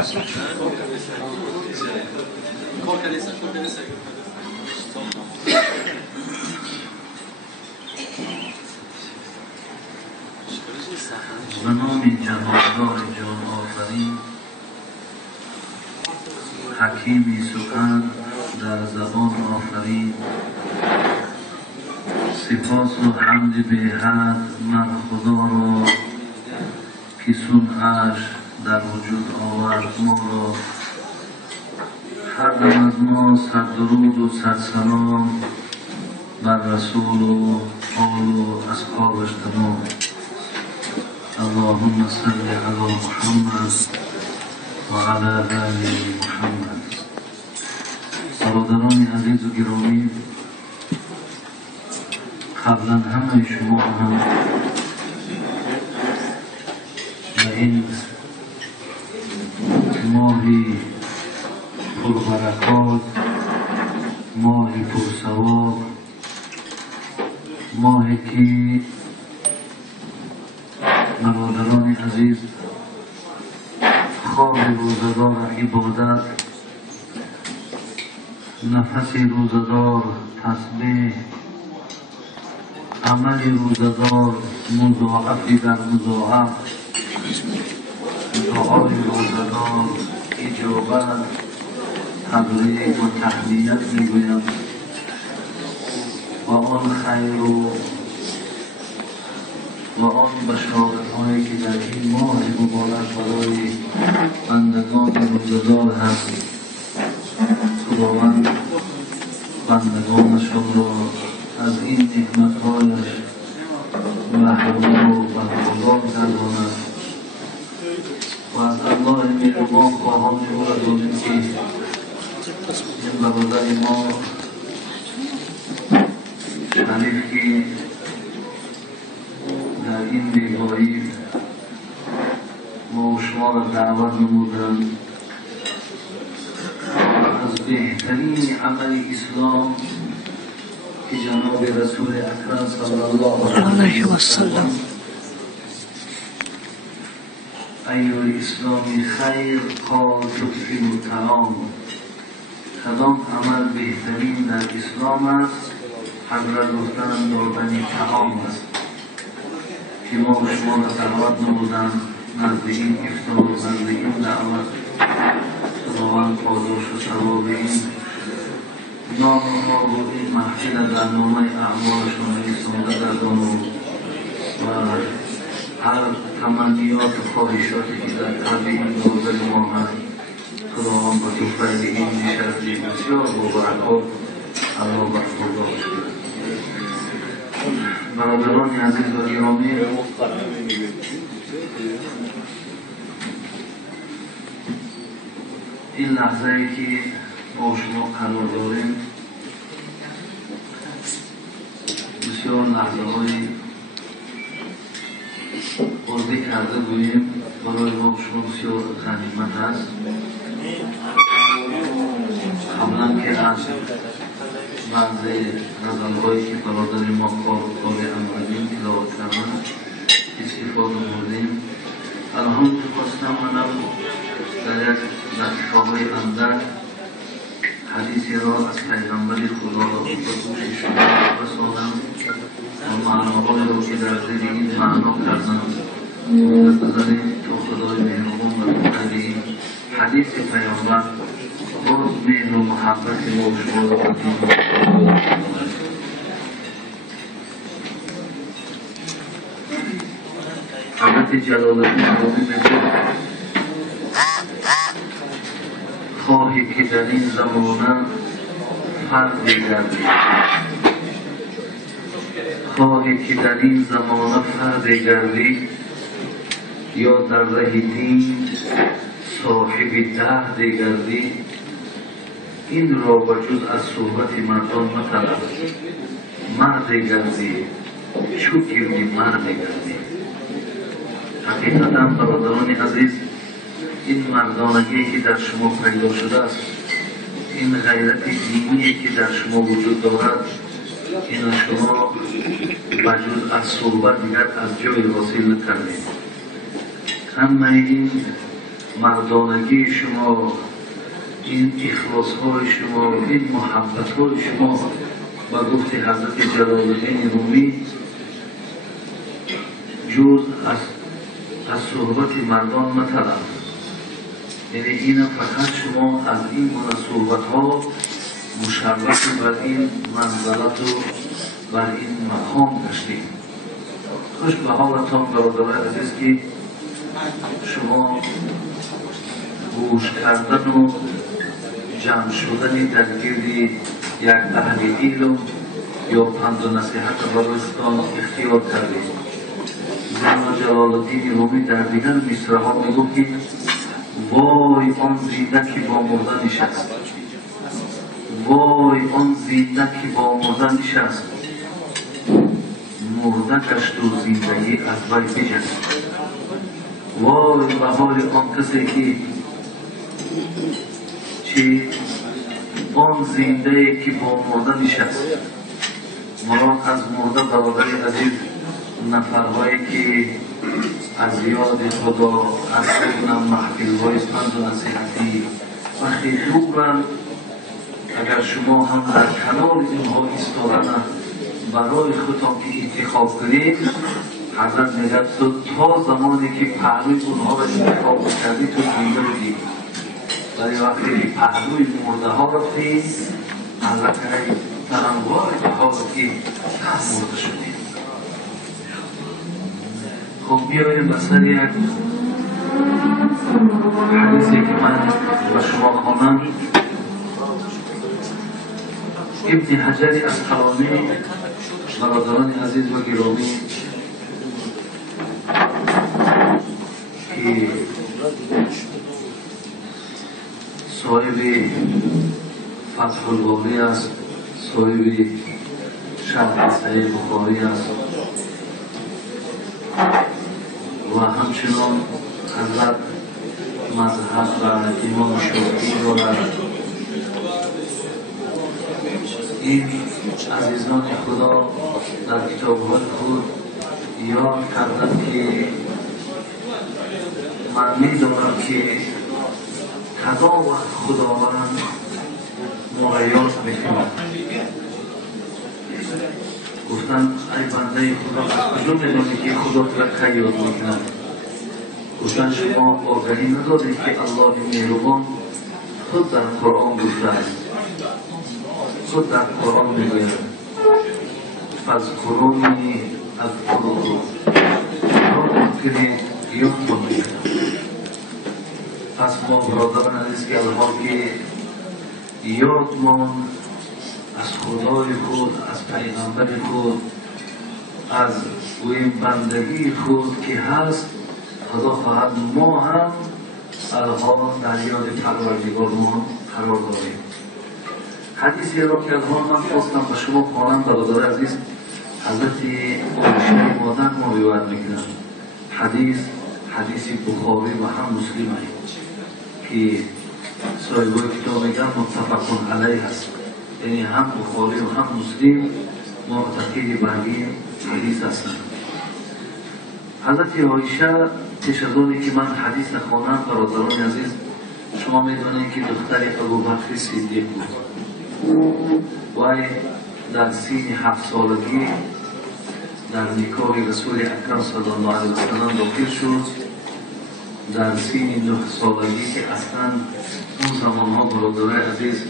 به نام جهاندار جان آفرین، حکیمی سخن در زبان آفرین. سپاس و حمد به حد مر خدا را که صنعش در وجود آورد ما را. هر دم از ما صد درود و صد سلام بر رسول و آل و اصحابش تمام. اللهم صل علی محمد و علی آل محمد. برادران عزیز و گرامی، قبلا همه شما هم و این ماهی پربرکات، ماهی پرثواب، ماهی که برادران عزیز خواب روزدار عبادت، نفس روزدار تسبیح، عمل روزدار مضاعفی در مضاعف، دعای روزدار اجابت، تبریک و تهنیت میگویم و آن خیر و آن بشارت هایی که در این ماه مبارک برای بندگان روزدار هست. خداوند بندگانشان را از این نعمت هایش محروم و برخوردار گرداند و از الله مهربان خواهان می‌کنیم که این برادر ما شریف که در این بیگاهی ما و شما را دعوت نمودند از بهترین عمل اسلام که جناب رسول اکرم صلی الله علیه و سلم ایو الاسلام خیر قال تطعم الطعام، کدام عمل بهترین در اسلام است؟ حضرت گفتند دادن طعام است که ما و شما را دعوت نمودند نزد این افطار، نزد این دعوت. خداوند پاداش و ثواب این نام ما و این محفل در نامه اعمالشان رسانده گردانید و هر تمنیات و خواهشاتی که در قلب این برادر ما هست خداوند با توفیق این نشستی بسیار با برکات الله برخوردار شد. برادران عزیز و گرامی، این لحظه ای که با شما قرار داریم بسیار لحظه های بازی کرده بودیم، برای ما شما بسیار غنیمت است. قبلا که از بعضی غزل‌هایی که برادر ما کار انجامیم تلاوت کردن استفاده بردیم. الان خواستم منم در یک دقیقه‌های اندک حدیثی را از پیغمبر خدا را به گوش شما رسانم و معناهایی را که در زیر این معنا کردند منتظریم تا خدای مهربان و بخیر این حدیث پیامبر باز مهر و محبت ما و شما را قدیم حضرت جلال الدین رومی میگه خواهی که در این زمانه فرد گردی، خواهی که در این زمانه فرد گردی یا در ره دین صاحب دهد گردی، این را بجز از صحبت مردان مطلب. مرد گردی چو گردی مرد گردی. حقیقتا برادران عزیز، این مردانگی که در شما پیدا شده است، این غیرت دینی که در شما وجود دارد، این شما بجز از صحبت دیگر از جای حاصل نکردید. اما این مردانگی شما، این اخلاص های شما، این محبت های شما و گفت حضرت جلال الدین رومی جز از صحبت مردان مطلب، یعنی این فقط شما از این گونه صحبت ها مشرف بر این منزلت و بر این مقام گشتید. خوش به حالتان برادران عزیز که شما گوش کردن و جمع شدن در گرد یک اهل علم یا پند و نصیحت برایتان اختیار کردید. جناب جلال الدین رومی در دیگر مصرع‌ها میگفت که وای آن زنده که با مرده نشست، وای آن زنده که با مرده نشست، مرده گشت و زندگی از وی بجست. وای به حال آن کسی که چی آن زنده که با مرده نشست. مراد از مرده برادر عزیز نفرهایی که از یاد خدا، از اون محفل‌های پند و نصیحتی و خیلی دورن. اگر شما هم در کنار اینها ایستادن برای خودتان که انتخاب کنید، حضرت میگه تا زمانی که پهلوی اونها را انتخاب کردی تو زنده بودی، ولی وقتی که پهلوی مرده ها رفتی حضرت میگه تنوای به حال که مرده شدی. خب بیاییم بسر یک حدیثی که من به شما خوانم. ابن حجر اسقلانی برادران عزیز و گرامی که صاحب فتح الباری است، صاحب شرح صحیح بخاری است و همچنان حضرت مذهب و امام شافعی دارد. این عزیزان خدا در کتاب‌های خود یاد کردن که من می‌دانم که کدا وقت خداوند مغیات می‌کند. گفتن ای بنده خدا از کجا می‌دانی که خدا تو را کی یاد می‌کند؟ گفتن شما آگاهی ندارید که الله مهربان خود در قرآن گفته است، خود در قرآن میگوید فاذکرونی اذکرکم، یاد کنید یادتان میکنم. پس ما برادران عزیز که الحال که یادمان از خدای خود، از پیغمبر خود، از این بندگی خود که هست، خدا فقط ما هم الحال در یاد پروردگارمان قرار داریم. حدیثی را که الان من خواستم به شما خوانم برادر عزیز، حضرت عایشه مادر ما روایت میکنند. حدیث بخاری و هم مسلم است که صاحبای کتاب میگن متفق علیه است، یعنی هم بخاری و هم مسلم معتقد بر این حدیث هستند. حضرت عایشه پیش از آنی که من حدیث خوانم برادران عزیز، شما میدونید که دختر ابوبکر صدیق بود. وی در سین 7 سالگی در نکاح رسول اکرم صلی الله علیه وسلم داخل شد. در سین 9 سالگی که اصلا اون زمانها برادران عزیز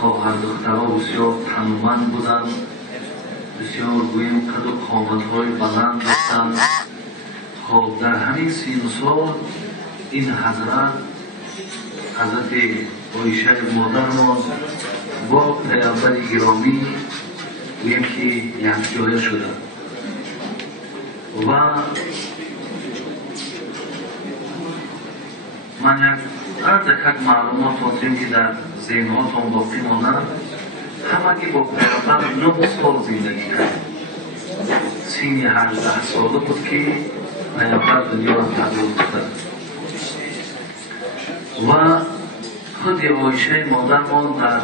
خواهر دخترها بسیار تنومند بودند، بسیار گویم قد و قامت‌های بلند داشتند. خب در همین سین و سال این حضرت عایشه مادرمان با پیامبر گرامی گویم که یک جایه شده و من یک اردکت معلومات آتیم که در ذهنهاتان باقی ماند. همه که با پیامبر 9 سال زندگی کرد. سین 18 ساله بود که پیامبر دنیا را تغییر کرد و خود عایشه مادرمان در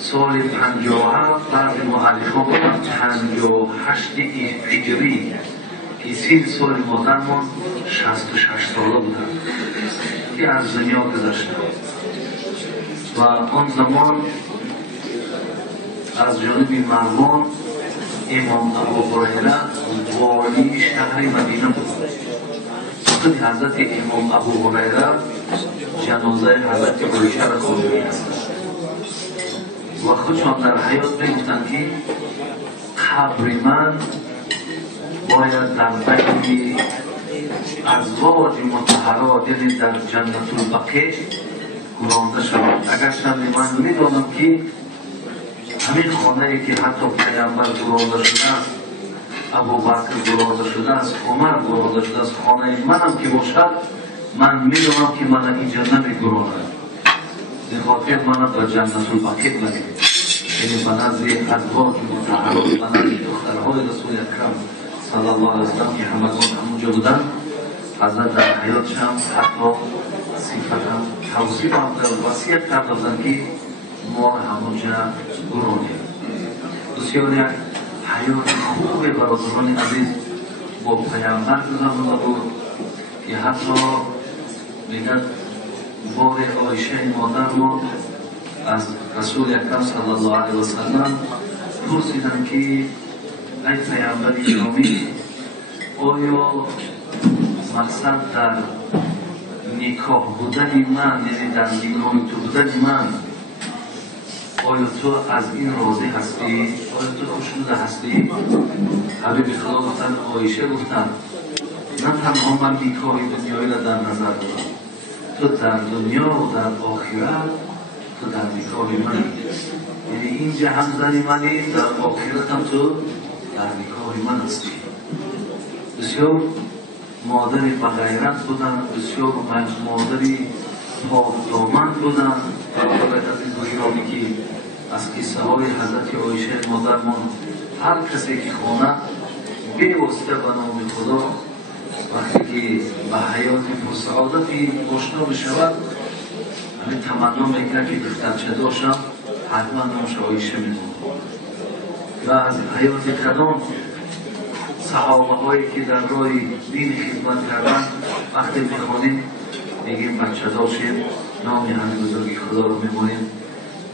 سال 57 بعد مؤرخان بودن 58 هجری که 30 سال مادرمان 66 ساله بودن که از دنیا گذشته و آن زمان از جانب مروان امام ابو هریره والی شهر مدینه بود. خود حضرت امام ابو هریره جنازه حضرت عایشه را خوانده است و خودشان در حیات میگفتند که قبر من باید در بین ازواج مطهرات یعنی در جنت البقیع گرانده شود. اگرچه من میدانم که همین خانه ای که حتی پیامبر گرانده شده است، ابوبکر گرانده شده است، عمر گرانده شده است، خانه منم که باشد من میدونم که من اینجا نمیگرانم. به خاطر من به جنت البقیع بریم، یعنی به نزد ازواج مطهرات، به نزد دخترهای رسول اکرم صلی الله علیه وسلم که همگان همونجا بودن. حضرت در حیاتش هم حتی صفت هم توصیف هم در وصیت کرده بودن که ما همونجا گرانیم. بسیار یک حیات خوب برادران عزیز با پیامبر گذرانده بود که حتی میگد بار عایشه مادر ما از رسول اکرم صلی الله علیه وسلم پرسیدن که ای پیامبر گرامی آیا مقصد در نکاح بودن من یعنی در نکاح تو بودن من آیا تو از این راضی هستی؟ آیا تو خوشنود هستی؟ حبیب خدا گفتن عایشه گفتن نه تنها من نکاح دنیایی را در نظر دارم، تو در دنیا و در آخرت تو در نکاح من، یعنی اینجا هم زنی منی، در آخرت هم تو در نکاح من هستی. بسیار مادری بغیرت بودن، بسیار مادری پاکدامن بودن. باید از این گرامی که از قصه های حضرت عایشه مادرمان هر کسی که خواند به واسطه به نام خدا وقتی که به حیات پرسعادتی آشنا بشود همین تمنا میکنه که دخترچه داشتم حتما نامش عایشه میموند. و از حیات کدام صحابه هایی که در راه دین خدمت کردن وقتی میخوانیم میگیم بچه داشتیم نام همین بزرگی خدا رو میمونیم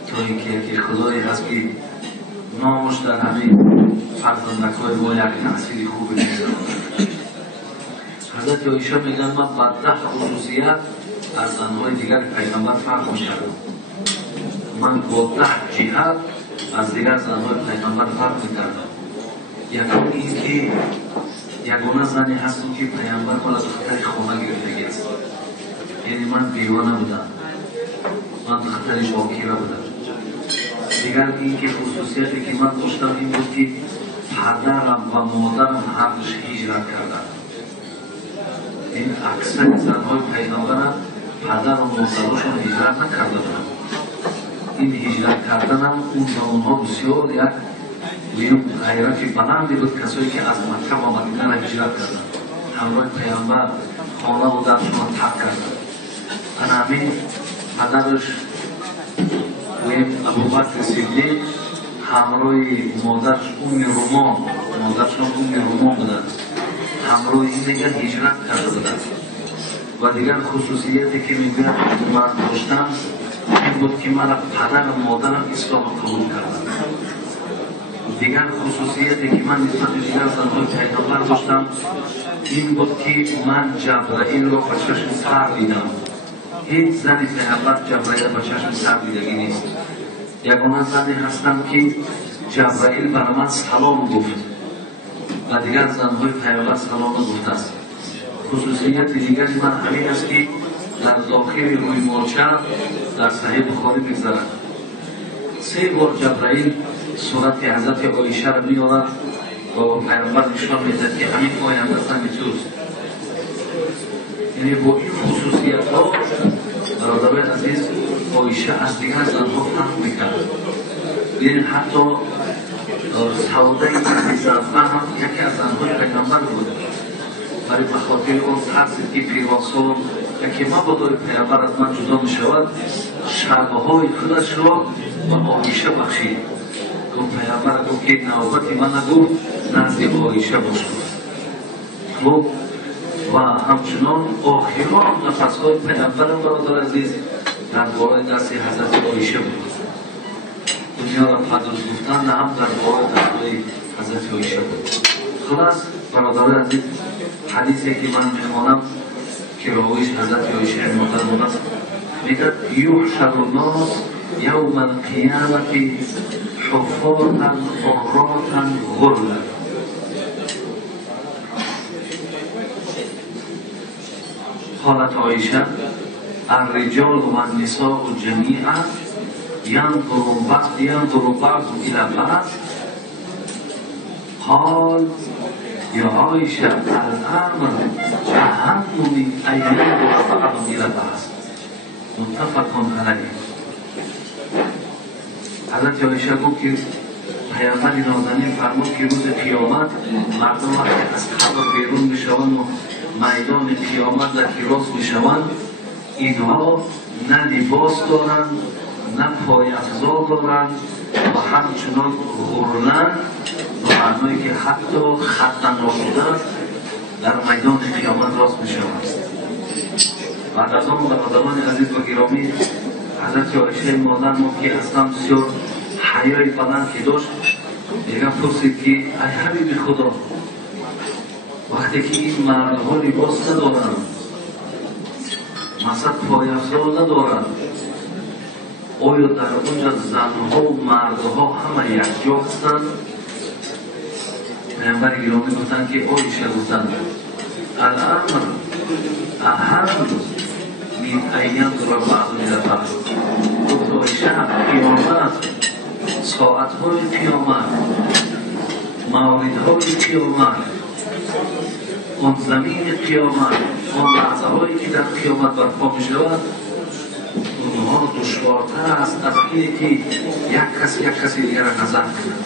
تا اینکه که خدایی هست که نامش در همین فرزندکای ما یک تأثیر خوبی میذاره. حضرت عایشه میگن من بدده خصوصیت از زنهای دیگر پیغمبر فرق میکردم. من با 10 جهت از دیگر زنهای پیغمبر فرق میکردم. یکم این که یگانه زنی هستم که پیغمبر بالا دختر خانه گرفتگی است، یعنی من بیوانه بودم، من دختر شاکیره بودم. دیگر این که خصوصیتی که من داشتم این بود که پدرم و مادرم هر دوش هجرت کردن. این اکثر زنهای پیغمبر پدر و مادرشون هجرت نکرده بودن. این هجرت کردنم اون زمانها بسیار یک ویم غیرتی بلندی بود. کسایی که از مکه و مدینه را هجرت کردن همراه پیغمبر خانه و درشون ترک کردن. همین پدرش ویم ابوبکر صدیق همراه مادرش مادرشون رومان بودن، همراه این دیگر هجرت کرده بودن. و دیگر خصوصیتی که میگوید من داشتم این بود که من پدر و مادرم اسلام قبول کردم. دیگر خصوصیتی که من نسبت به دیگر زنهای پیغمبر داشتم این بود که من جبرائیل را به چشم سر دیدم. هیچ زن پیغمبر جبرائیل به چشم سر دیدگی نیست. یگانه زنی هستم که جبرائیل برای من سلام گفت و دیگر زنهای پیغمبر سلام گفته است. خصوصیت دیگری من همین است که در داخل روی مورچه در صحیح بخاری میگذرد 3 بار جبرائیل صورت حضرت عایشه را میآورد و پیغمبر نشان میدهد که همین آینده زن توست. یعنی با این خصوصیت ها برادران عزیز عایشه از دیگر زنها فرق میکرد. یعنی حتی سوده زرفه هم یکی از زنهای پیغمبر بود، ولی به خاطر اون ترسی که پیروان یکی مبادا پیغمبر از من جدا میشود شربه های خودش را به عایشه بخشید. گفت پیغمبر گفت که نوبت من نگفت نزد عایشه باشد. مطلوب و همچنان آخران نفس‌های پیامبر برادر عزیز در باره دست حضرت عایشه بود. دنیا را فضل گفتن هم در باره دست حضرت عایشه بود. خلاص برادر عزیز حدیثی که من میخوانم که راویش حضرت عایشه محترم است میگه یحشر الناس یوم القیامة حفاة عراة غرلا. قالت عائشة الرجال والنساء جميعا ينظر بعضهم إلى بعض. قال يا عائشة الأمر أهم من أن ينظر بعضهم إلى بعض. متفق عليه. حضرت عایشه گفت که پیامبر نازنین فرمود که روز قیامت مردم وقتی از قبر بیرون میشوند و میدان قیامت در راست میشوند اینها نه لباس دارند نه پایافزا دارند و همچنان غرلند و معنایی که حتی خط نشده در میدان قیامت راست میشوند. بعد از آن برادران عزیز و گرامی حضرت عایشه مادر ما که هستم بسیار حیای بلند که داشت میگم پرسید که ای حبیب خدا وقتی که این مردها لباس ندارند مثلا پایافزا ندارند آیا در اونجا زنها و مردها همه یک جا هستند؟ پیامبر گرامی گفتند که عایشه گفتند الامر اهم من این ينظر بعض إلى بعض. گفت عایشه قیامت ساعت‌های قیامت موعدهای قیامت آن زمین قیامت آن لحظه‌هایی که در قیامت برپا می‌شود اونها دشوارتر است از اینه که یک کسی دیگر را نظر کند.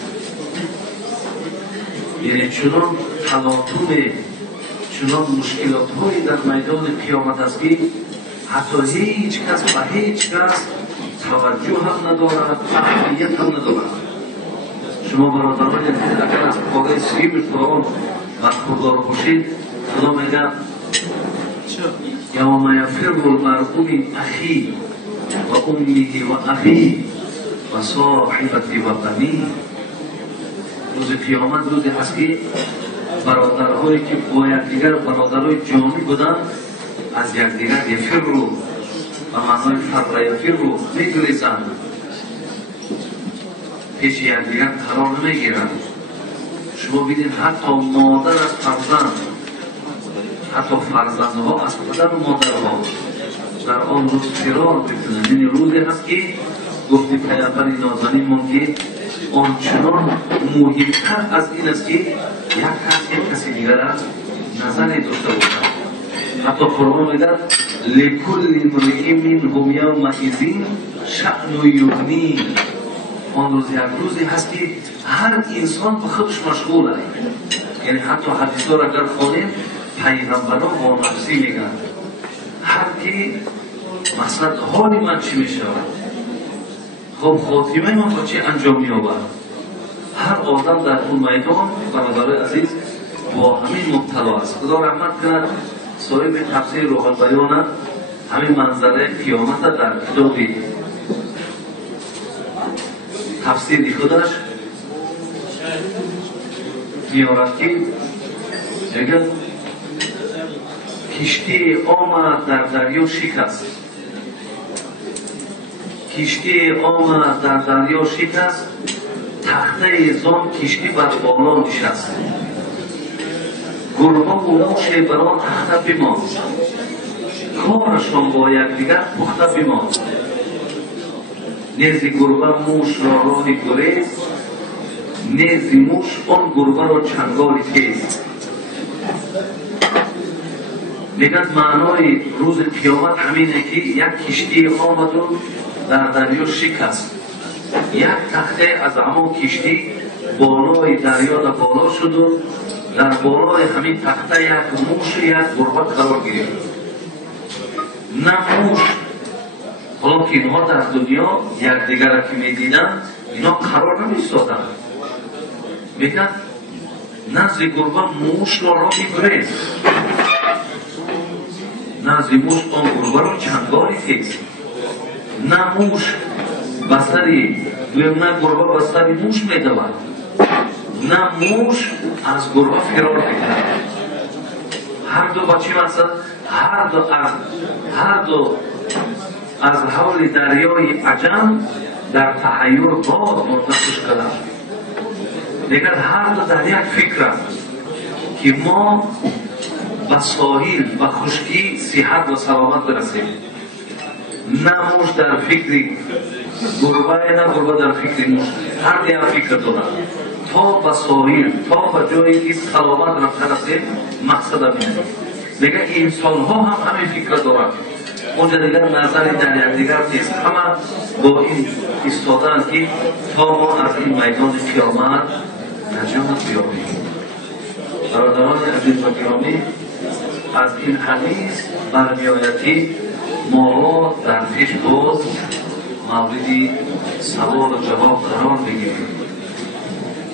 یعنی چنان تلاطم چنان مشکلات‌هایی در میدان قیامت است که حتی هیچ کس به هیچ کس توجه هم ندارد اهمیت هم ندارد. شما برادران اگر از پاره سیم قرآن برخوردار باشید خدا میگه یوم یفر المرء من اخیه و امه و ابیه و صاحبته و بنیه. روز قیامت روزی هست که برادرهایی که با یکدیگر برادرهای جانی بودند از یکدیگر یفر رو و معنای فر یفر رو میگریزند پیش یکدیگر قرار نمیگیرند. شما ببینید حتی مادر از فرزند حتی فرزندها از پدر و مادرها در آن روز فرار بکنند. یعنی روزی هست که گفتی پیامبر نازنین ما که آنچنان مهمتر از این است که یک کسی دیگر از نظری داشته باشد. حتی قرآن میگه لکل امرئ منهم یومئذ شأن یغنیه. آن روز یک روزی هست که هر انسان به خودش مشغول است. یعنی حتی حدیثا را اگر خوانیم پیغمبران با نفسی میگن هر کی مثلا حال من چی میشود خب خاتمه من با چی انجام مییابد. هر آدم در اون میدان برادر عزیز با همین مبتلا است. خدا رحمت کند صاحب تفسیر روح البیان همین منظره قیامت در کتاب تفسیر خودش میارد که اگر کشتی آمد در دریا شکست در دریا شکست تخته زان کشتی بر بالا نشست گربه و موش بران تخته بماند کارشان با یکدیگر پخته بماند نیز گربه موش را راه گریز نیز موش آن گربه را چنگال تیز. میگن معنای روز قیامت همینه که یک کشتی آمد و در دریا شکست یک تخته از همون کشتی بالای دریا در بالا شد و در بالای همین تخته یک موش یک گربه قرار گرفت. نه موش حالا که اینها در دنیا یکدیگر را که میدیدن اینا قرار نمیستادن. میگن نزد گربه موش را میبرید، نزد موش آن گربه را چندباری تیز، نه موش بستری دویم، نه گربه بستری موش میدود، نه موش از گربه فرار میکند. هر دو با چی مقصد؟ هر دو از حول دریای عجم در تحیر باد منتقش کردند. دیگر هر دو در یک فکر که ما به ساحل و خشکی صحت و سلامت برسیم. نه موش در فکر گربه، نه گربه در فکر موش، هر دو یک فکر دارند تا به ساحل، تا به جایی که سلامت رفته رسیم مقصد همینه. دیگر انسان ها هم همین فکر دارند. اونجا دیگر نظری در یک دیگر نیست، همه با این ایستادن که تا ما از این میدان قیامت نجات بیابیم. برادران عزیز و گرامی، از این حدیث برمیآید ما در پیش باز موردی سوال و جواب قرار بگیریم.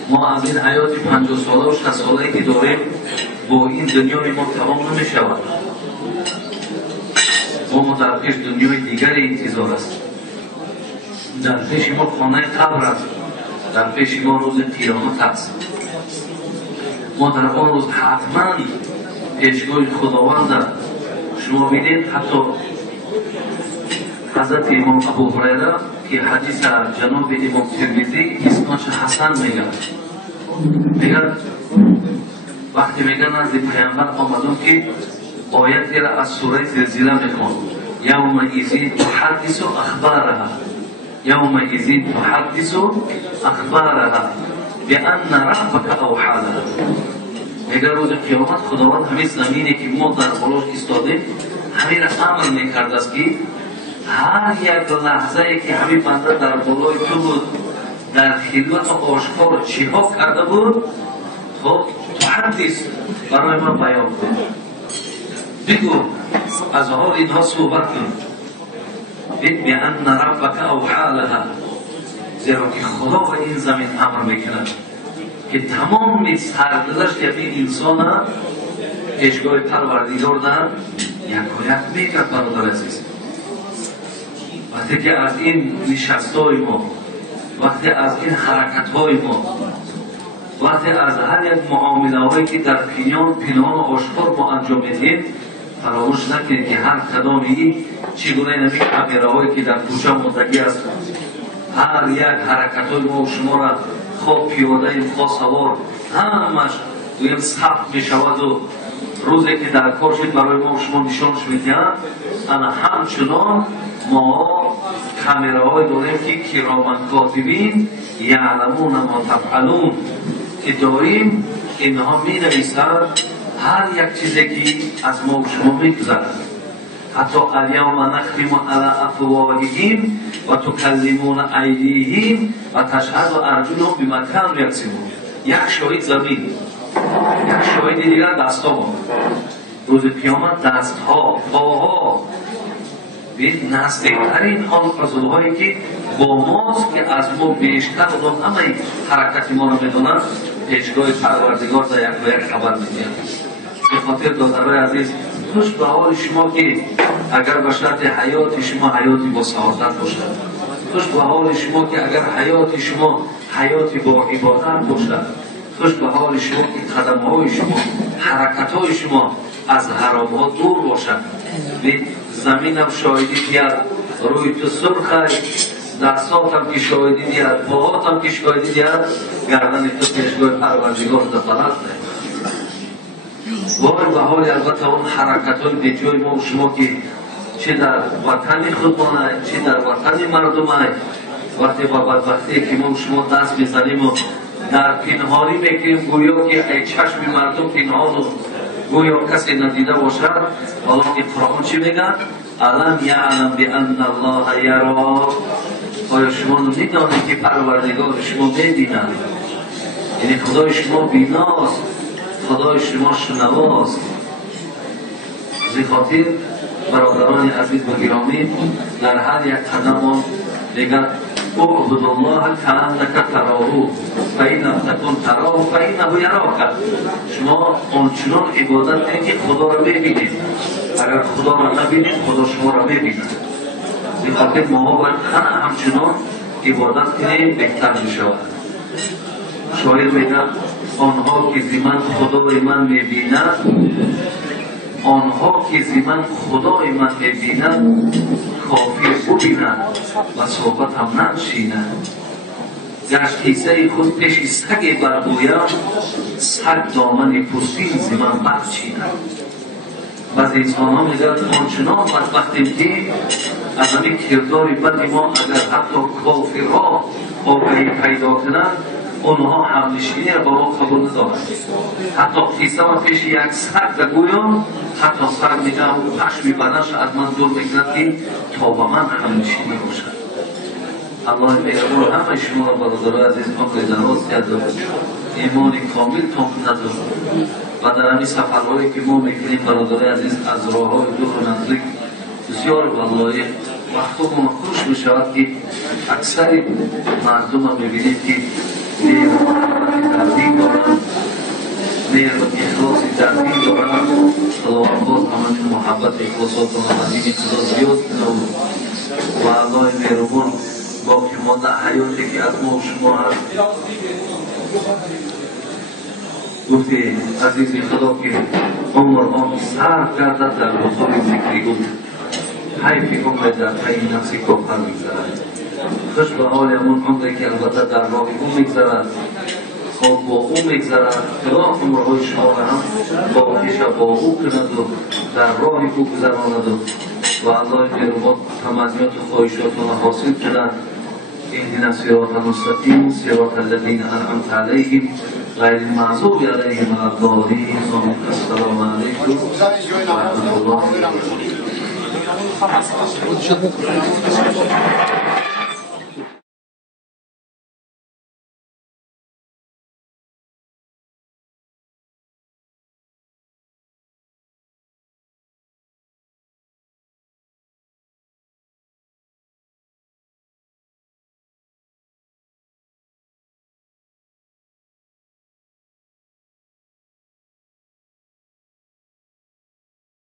ما از این حیات 50 ساله و 60 ساله که داریم با این دنیای ما تمام نمی شود. ما در پیش دنیای دیگری انتظار است. در پیش ما خانه قبر است، در پیش ما روز قیامت است. ما در آن روز حتما پیشگاه خداوند شما بینید. حتی حضرت امام ابو هریره که حدیث جناب امام ترمذی اسنادش حسن میگن وقتی میگن از پیامبر آمدن که آیتی را از سوره زلزله میخوان، یومئذ تحدث اخبارها، یومئذ تحدث اخبارها بأن ربک اوحی لها. میگه روز قیامت خداوند همین زمینی که ما در بالاش ایستادیم همین را امر میکرد است که هر یک لحظه ای که همین بنده در بالای تو بود در خلوت و آشکار چیها کرده بود، خب تحدث برای من بیان کن، بگو از حال اینها صحبت کن. بأن ربک اوحی لها، زیرا که خدا به این زمین امر میکند که تمام سرگذشت یعنی انسان پیشگاه پروردگار در یک و یک میکرد. برادر عزیز، وقتی که از این نشستهای ما، وقتی از این حرکتهای ما، وقتی از هر یک معامله هایی که در پنهان و آشکار ما انجام میدیم، فراموش نکنید که هر کدامی چگونه نمی کامیره هایی که در کوچه مدگی است، هر یک حرکت های ما و شما را خواه پیاده ایم خواه سوار همش دویم ثبت می شود و روزی که در کار شد برای ما و شما نشانش میدهند. انا همچنان ما کامیره های داریم که کرامان کاتبین یعلمون ما تفعلون که داریم، اینها می نویسند هر یک چیزی که از ما و شما میگذرد. حتی الیوم نختم علی افواههم و تکلمون ایدیهم و تشهد ارجلهم بما کانوا یکسبون. یک شاهد زمین، یک شاهد دیگر دستها ما. روز قیامت دستها، پاها به نزدیکترین آن عضوهایی که با ماست که از ما بیشتر و همه حرکت ما را میدونند پیشگاه پروردگار در یک و یک خبر میدهند. به خاطر دادرای عزیز، خوش به حال شما که اگر به شرط حیات شما حیاتی با سعادت باشد، خوش به حال شما که اگر حیات شما حیاتی با عبادت باشد، خوش به حال شما که قدم های شما، حرکت های شما از حرام ها دور باشد. به زمین هم شاهدی دیاد، روی تو سرخ دستات هم که شاهدی دیاد، پاهات هم که شاهدی دیاد، گردن تو پیشگاه پروردگار دفلت نه. وای به حال البته اون حرکت های دیجای ما و شما که چه در وطن خودمانه چه در وطن مردمه، وقتی با بدبختی که ما و شما دست میزنیم و در پنهانی میکنیم گویا که ای چشم مردم پنهان و گویا کسی ندیده باشد. حالا که قرآن چی میگن؟ الم یعلم بان الله یرا. آیا شما نمیدانید که پروردگار شما میبیند؟ یعنی خدای شما بیناست، خدای شما شنواست. زی خاطر برادران عزیز و گرامی، در هر یک قدم دیگر اعبد الله کأنک تراه فإن لم تکن تراه فإنه یراک. شما آنچنان عبادت کنید که خدا را ببینید. اگر خدا را نبینید خدا شما را ببیند. به خاطر ما باید همچنان عبادت کنیم بهتر میشود. شاعر میگه آنها که زی من خدای من میبیند، آنها که زی من خدای من میبیند کافر ببیند و صحبت هم ننشیند. گشت کیسه خود پیش سگ برگویم، سگ دامن پوستین زی من برچیند. بعض انسان ها میگن آنچنان بدبختیم که از همین کردار بد ما اگر حتی کافرها آگهی پیدا کنند اونها همنشینی را با ما قبول ندارند. حتی قصه و پیش یک سگ بگویم حتی سگ میگم پشمی بدنش از من دور میگذارد که تا با من همنشینی باشد. الله مهربان همه شما را برادرای عزیز عمر دراز کرده، ایمان کامل تام ندارد و در همین سفرهایی که ما میکنیم برادرای عزیز از راههای دور و نزدیک بسیار والله وقتا ما خوش میشود که اکثر مردم را میبینیم که مهر و محبت در دین دارند، مهر و اخلاص در دین دارند. خداوند باز همین محبت اخلاصات و دین خدا زیاد کنه و الله مهربان با کمال حیاتی که از ما و شما هست. گفته عزیز خدا که عمر آن صرف گردد در بزرگ ذکری گفت حیفی عمر در پی نفسی کافر میگذرد. خوش به حال همون عمری که البته در راه او میگذرد، خواب با او میگذرد. خدا عمرهای شما را هم با پیش با او کند و در راه او گذراند و الله مهربان تمنیات و خواهشاتون را حاصل کند. اهدنا الصراط المستقیم صراط الذین انعمت علیهم غیر المغضوب علیهم ولا الضالین. السلام علیکم و رحمت الله و برکاته.